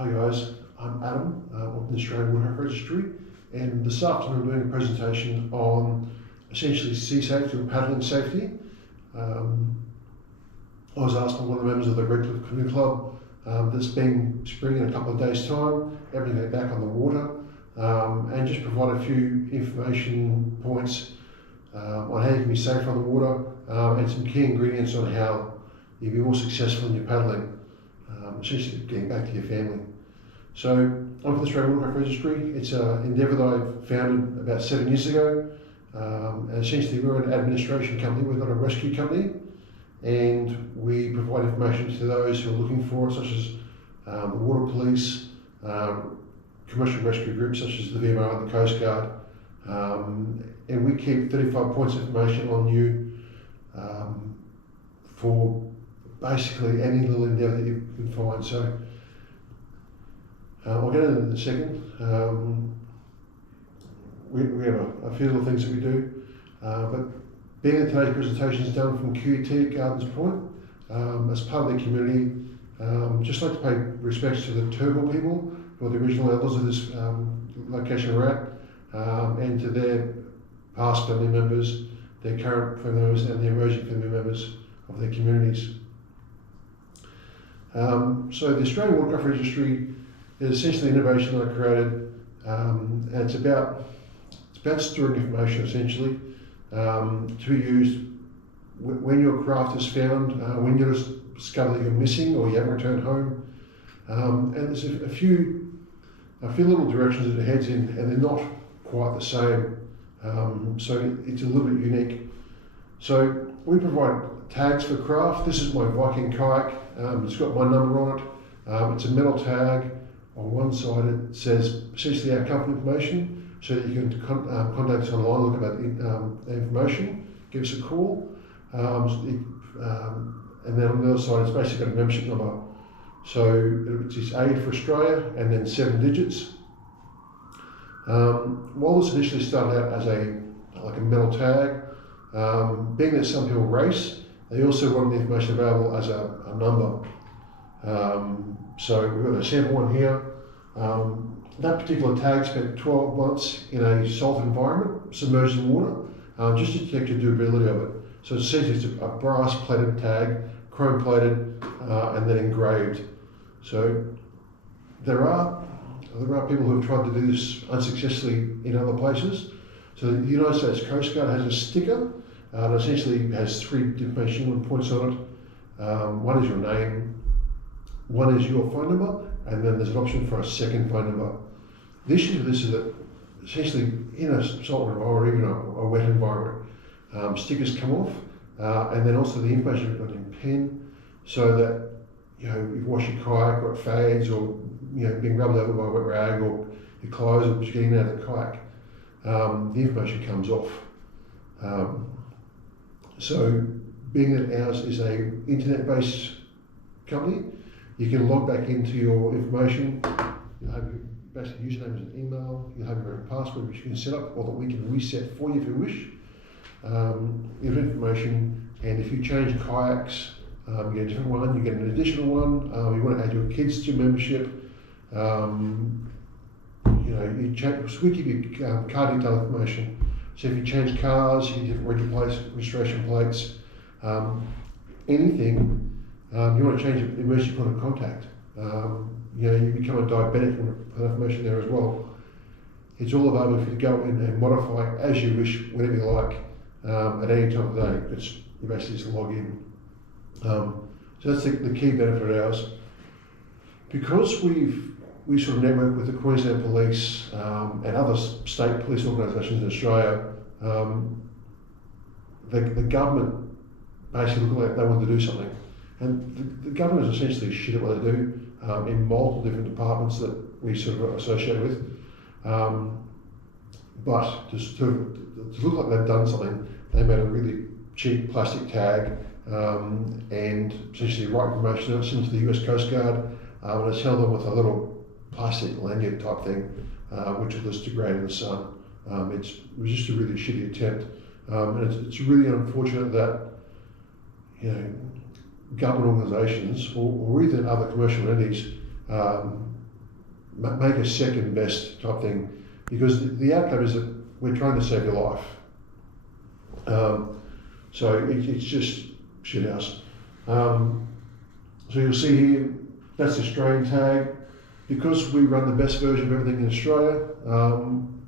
Hi guys, I'm Adam of the Australian Woodcraft Registry, and this afternoon I'm doing a presentation on essentially sea safety or paddling safety. I was asked by one of the members of the Redcliffe Canoe Club this being spring in a couple of days' time, everything back on the water, and just provide a few information points on how you can be safe on the water and some key ingredients on how you'll be more successful in your paddling, essentially getting back to your family. So I'm from the Australian Woodcraft Registry. It's an endeavour that I founded about 7 years ago. And essentially we're an administration company, we're not a rescue company, and we provide information to those who are looking for it, such as the Water Police, commercial rescue groups such as the VMR and the Coast Guard, and we keep 35 points of information on you for basically any little endeavour that you can find. So I'll get into it in a second. We have a few little things that we do, but being that today's presentation is done from QUT at Gardens Point, as part of the community, just like to pay respects to the Turrbal people, who are the original elders of this location we're at, and to their past family members, their current family members, and the emerging family members of their communities. So the Australian Woodcraft Registry is essentially an innovation that I created, and it's about storing information essentially to be used when your craft is found, when you discover that you're missing or you haven't returned home. And there's a few little directions that it heads in, and they're not quite the same. So it's a little bit unique. So we provide tags for craft. This is my Viking kayak. It's got my number on it. It's a metal tag. On one side it says essentially our company information, so that you can contact us online, look about the information, give us a call. And then on the other side it's basically got a membership number. So it's A for Australia and then 7 digits. While this initially started out as like a metal tag, being that some people race, they also want the information available as a number. So we've got a sample one here. That particular tag spent 12 months in a salt environment, submerged in water, just to detect the durability of it. So essentially it's a brass plated tag, chrome plated, and then engraved. So there are people who have tried to do this unsuccessfully in other places. So the United States Coast Guard has a sticker that essentially has 3 information points on it. One is your name, one is your phone number, and then there's an option for a second phone number. The issue with this is that essentially in a salt environment or even a wet environment, stickers come off, and then also the information is got in pen, so that you wash your kayak or it fades, or being rubbed over by a wet rag, or your clothes or just getting out of the kayak, the information comes off. So being that ours is a internet-based company, you can log back into your information. You'll have your basic username as an email, you'll have your own password which you can set up, or that we can reset for you if you wish. Your information, and if you change kayaks, you get a different one, you get an additional one. You want to add your kids to membership. We give you car detail information. So if you change cars, you get different registration plates, anything. You want to change your emergency point of contact. You become a diabetic, you want to put information there as well. It's all available for you to go in and modify as you wish, whenever you like, at any time of the day. You basically just log in. So that's the key benefit of ours. Because we sort of network with the Queensland Police and other state police organisations in Australia, the government basically looked like they wanted to do something. And the government is essentially shit at what they do in multiple different departments that we sort of associate with. But to look like they've done something, they made a really cheap plastic tag and essentially write information out into the US Coast Guard, and it's held on with a little plastic lanyard type thing, which will just degrade in the sun. It was just a really shitty attempt, and it's really unfortunate that government organisations or even other commercial entities make a second best type thing, because the outcome is that we're trying to save your life. So it's just shit house. So you'll see here, that's the Australian tag. Because we run the best version of everything in Australia,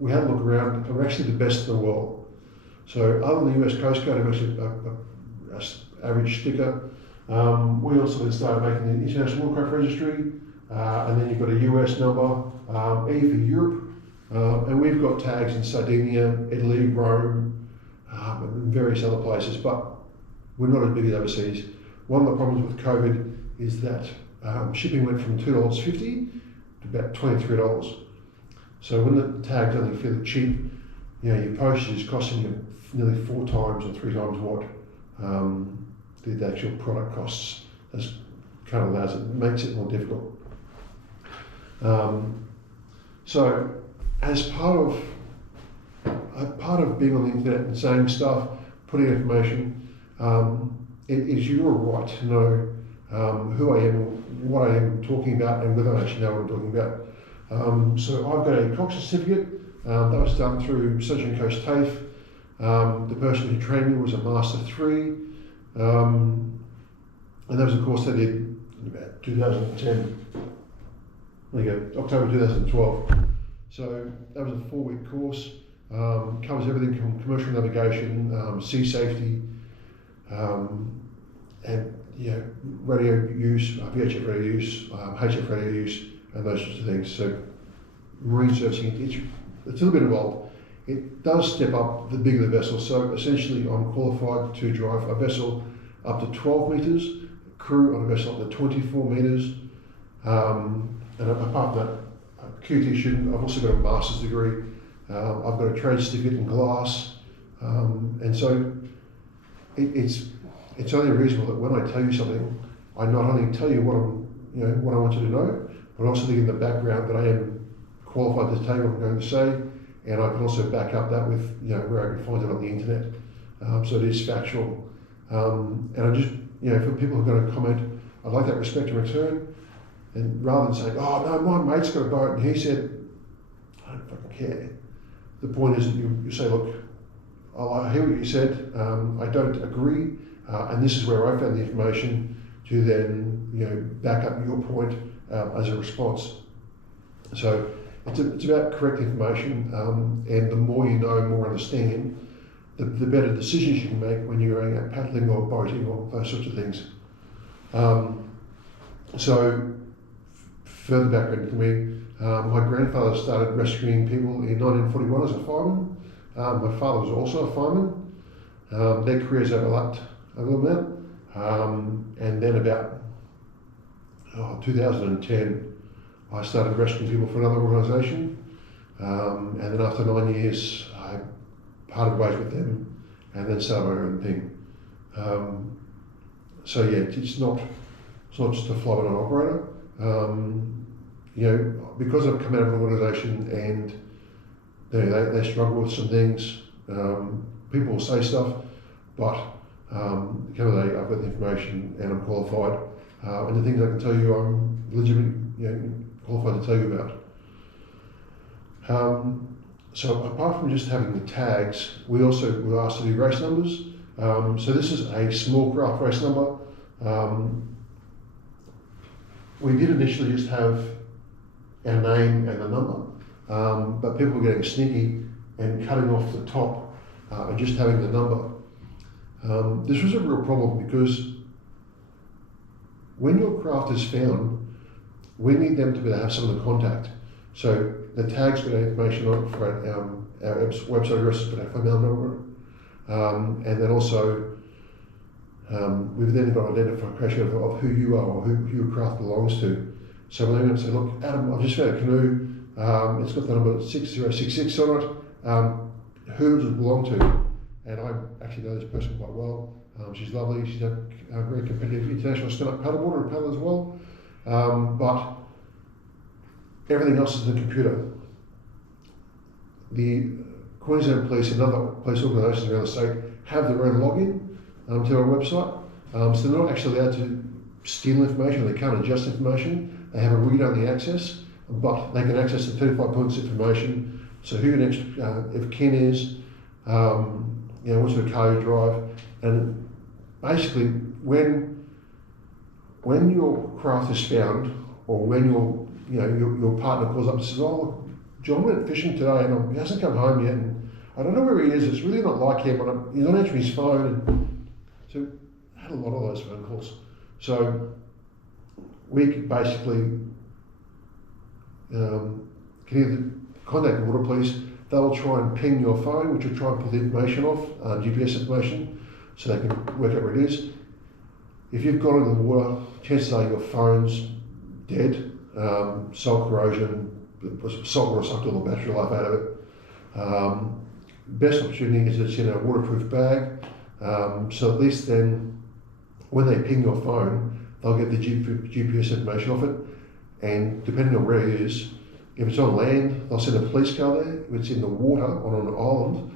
we had a look around, and we're actually the best in the world. So other than the US Coast Guard, have actually a average sticker. We also then started making the International Watercraft Registry, and then you've got a US number, E for Europe, and we've got tags in Sardinia, Italy, Rome, and various other places, but we're not as big as overseas. One of the problems with COVID is that shipping went from $2.50 to about $23. So when the tag's only fairly cheap, you know, your postage is costing you nearly 4 times or 3 times what the actual product costs. That's kind of allows it, makes it more difficult. So as part of being on the internet and saying stuff, putting information, it is your right to know who I am, what I am talking about, and whether I actually know what I'm talking about. So I've got a Cox certificate that was done through Surgeon Coast TAFE. The person who trained me was a Master 3, and that was a course I did in about 2010. There you go, October 2012. So that was a 4-week course. Covers everything from commercial navigation, sea safety, and radio use, VHF radio use, HF radio use, and those sorts of things. So marine servicing, it's a little bit involved. It does step up the bigger the vessel. So essentially, I'm qualified to drive a vessel up to 12 metres, crew on a vessel up to 24 metres, and apart from that, a QT student. I've also got a master's degree. I've got a trade certificate in glass, and so it's only reasonable that when I tell you something, I not only tell you what what I want you to know, but also think in the background that I am qualified to tell you what I'm going to say, and I can also back up that with where I can find it on the internet. So it is factual, and I just for people who are going to comment, I'd like that respect in return, and rather than saying, oh no, my mate's got a boat and he said, I don't fucking care. The point is that you say, look, I hear what you said, I don't agree, and this is where I found the information to then back up your point as a response. So it's about correct information, and the more you know, more understand, the better decisions you can make when you're going out paddling or boating or those sorts of things. So further background to me, my grandfather started rescuing people in 1941 as a fireman. My father was also a fireman. Their careers overlapped a little bit, and then about 2010, I started rescuing people for another organisation, and then after 9 years, I parted ways with them, and then started my own thing. So yeah, it's not just a fly on operator. Because I've come out of an organisation and they struggle with some things, people will say stuff, but come today, I've got the information and I'm qualified, and the things I can tell you, I'm legitimately qualified to tell you about. So apart from just having the tags, we also were asked to do race numbers. So this is a small craft race number. We did initially just have our name and the number, but people were getting sneaky and cutting off the top and just having the number. This was a real problem because when your craft is found, we need them to be able to have some of the contact. So the tags got information on it for our website addresses, but our phone number, and then also we've then got identification of who you are or who your craft belongs to. So we're going to say, look, Adam, I've just found a canoe. It's got the number 6066 on it. Who does it belong to? And I actually know this person quite well. She's lovely. She's a very competitive international stand-up paddleboarder, paddler as well. But everything else is in the computer. The Queensland Police and other police organisations around the state have their own login to our website. So they're not actually allowed to steal information, they can't adjust information. They have a read-only access, but they can access the 35 points information. So who your next if kin is, what sort of car you drive, and basically when your craft is found, or when your partner calls up and says, "Oh, John went fishing today and he hasn't come home yet, and I don't know where he is. It's really not like him. And he's not answering his phone." And so I had a lot of those phone calls. So we could basically can either contact the water police. They'll try and ping your phone, which will try and pull the information off, GPS information, so they can work out where it is. If you've gone into the water, chances are your phone's dead, salt corrosion, salt water sucked all the battery life out of it. Best opportunity is it's in a waterproof bag, so at least then when they ping your phone, they'll get the GPS information off it, and depending on where it is, if it's on land, they'll send a police car there. If it's in the water on an island,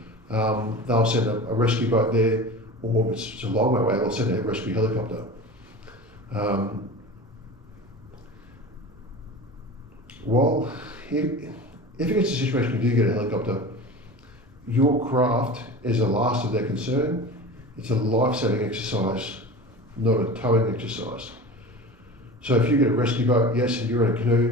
they'll send a rescue boat there, or if it's a long way away, they'll send a rescue helicopter. Well, if it gets a situation you do get a helicopter, your craft is the last of their concern. It's a life-saving exercise, not a towing exercise. So if you get a rescue boat, yes, and you're in a canoe,